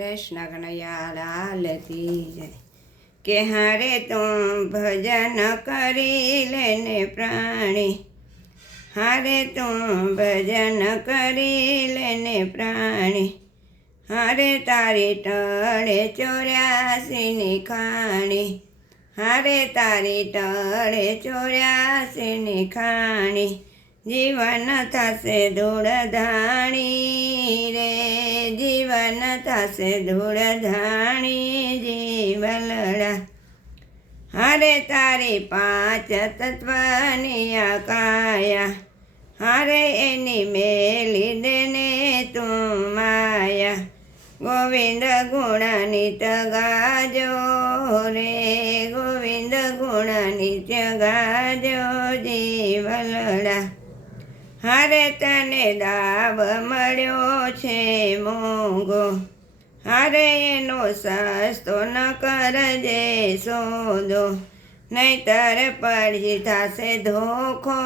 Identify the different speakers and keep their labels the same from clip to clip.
Speaker 1: કૃષ્ણ કનૈયા લાલ કી કે હારે તું ભજન કરી લેને પ્રાણી. હારે તું ભજન કરી લેને પ્રાણી. હારે તારી ટળે ચોર્યાસીની ખાણી. હારે તારી ટળે ચોર્યાસીની ખાણી. જીવન થશે ધૂળ ધાણી રે. જીવન થશે ધૂળ ધાણી જીવલડા. હારે તારી પાંચ તત્વની કાયા હારે એની મેલી દેને તું માયા. ગોવિંદ ગુણની ગાજો રે, ગોવિંદ ગુણની ગાજો જીવલડા. હારે તને દાવ મળ્યો છે મોંઘો. હારે એનો સસ્તો ન કરજે સોદો. નહીતર પડી થશે ધોખો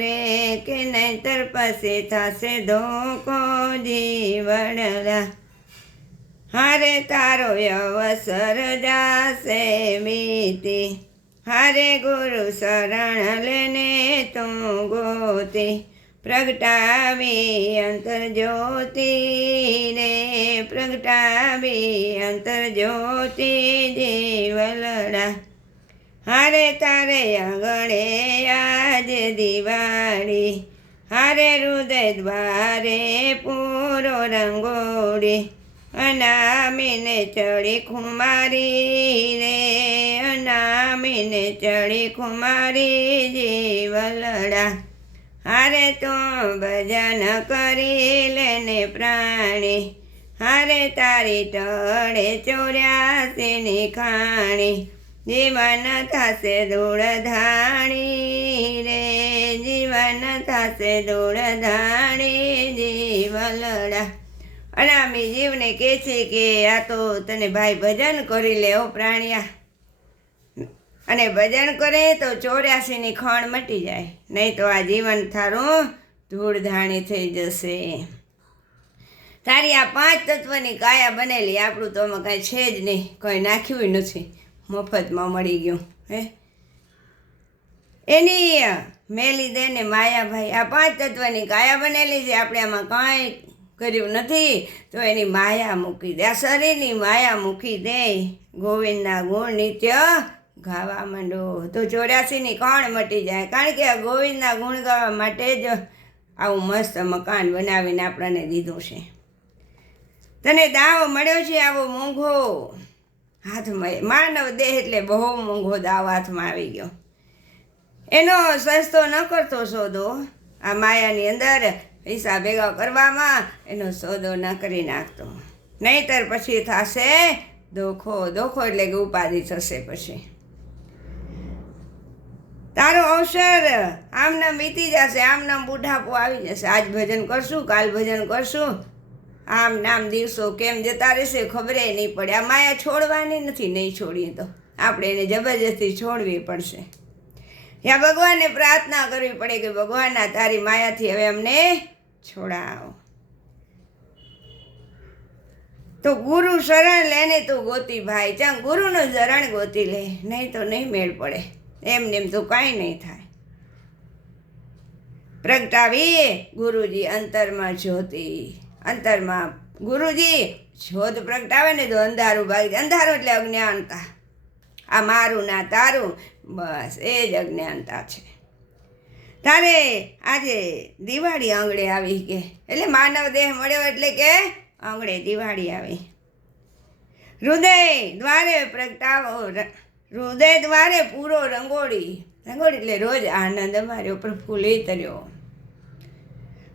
Speaker 1: રે કે નહીતર પછી થશે ધોખો જીવડલા હારે તારો અવસર જાશે મીતી. હારે ગુરુ શરણ લેને તું ગોતી. પ્રગટાવી અંતર જ્યોતિ રે પ્રગટાવી અંતર જ્યોતિ જીવલડા હારે તારે આંગણે આજ દિવાળી, હારે હૃદય દ્વારે પૂરો રંગોળી. અનામીને ચડી ખુમારી રે અનામીને ચડી ખુમારી જીવલડા હારે તો ભજન કરી લેને પ્રાણી, હારે તારી ટળે ચોર્યાસીની ખાણી, જીવન થશે ધૂળ ધાણી રે, જીવન થશે ધૂળ ધાણી જીવલડા અનામી જીવને કહે છે કે આ તો તને ભાઈ ભજન કરી લેવો પ્રાણિયા. અને ભજન કરે તો ચોર્યાસીની ખણ મટી જાય. નહીં તો આ જીવન થારું ધૂળધાણી થઈ જશે. તારી આ પાંચ તત્વની કાયા બનેલી, આપણું તો આમાં કાંઈ છે જ નહીં. કંઈ નાખ્યું નથી. મફતમાં મળી ગયું, હે? એની મેલી દે ને માયાભાઈ. આ પાંચ તત્વની કાયા બનેલી છે. આપણે આમાં કાંઈ કર્યું નથી. તો એની માયા મૂકી દે. આ શરીરની માયા મૂકી દે. ગોવિંદના ગુણ નિત્ય ગાવા માંડો. તો ચોર્યાસીની કોણ મટી જાય. કારણ કે આ ગોવિંદના ગુણ ગાવા માટે જ આવું મસ્ત મકાન બનાવીને આપણને દીધું છે. તને દાવો મળ્યો છે આવો મોંઘો? હાથમાં માનવ દેહ એટલે બહુ મોંઘો દાવ હાથમાં આવી ગયો. એનો સસ્તો ન કરતો સોદો. આ માયાની અંદર પૈસા ભેગા કરવામાં એનો સોદો ન કરી નાખતો. નહીતર પછી થશે દોખો દોખો એટલે કે ઉપાધિ થશે પછી. તારો અવસર આમ નામ વીતી જશે, આમ નામ બુઢાપો આવી જશે. આજ ભજન કરશું, કાલ ભજન કરશું. આમ નામ દિવસો કેમ જતા રહેશે ખબરે નહીં પડે. આ માયા છોડવાની નથી, નહીં છોડીએ તો. આપણે એને જબરજસ્તી છોડવી પડશે. યા ભગવાનને પ્રાર્થના કરવી પડે કે ભગવાનના તારી માયાથી હવે અમને છોડાવો. તો ગુરુ શરણ લે ને તું ગોતી ભાઈ ચાં ગુરુનું શરણ ગોતી લે, નહીં તો નહીં મેળ પડે. એમને એમ તો કાંઈ નહીં થાય. પ્રગટાવીએ ગુરુજી અંતરમાં જ્યોતિ. અંતરમાં ગુરુજી, જ્યોત પ્રગટાવે ને તો અંધારું ભાગી અંધારું એટલે અજ્ઞાનતા. આ મારું ના તારું, બસ એ જ અજ્ઞાનતા છે. તારે આજે દિવાળી આંગળે આવી કે? એટલે માનવ દેહ મળ્યો એટલે કે આંગળે દિવાળી આવી. હૃદય દ્વારે પ્રગટાવો. હૃદય દ્વારે પૂરો રંગોળી રંગોળી એટલે રોજ આનંદ અમાર્યો પ્રફુલ્લિત રહ્યો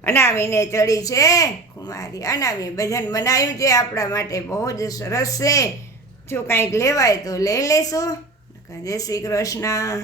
Speaker 1: અનામીને ચડી છે કુમારી. અનામી ભજન બનાવ્યું છે આપણા માટે બહુ જ સરસ છે. જો કાંઈક લેવાય તો લઈ લેશું. જય શ્રી કૃષ્ણ.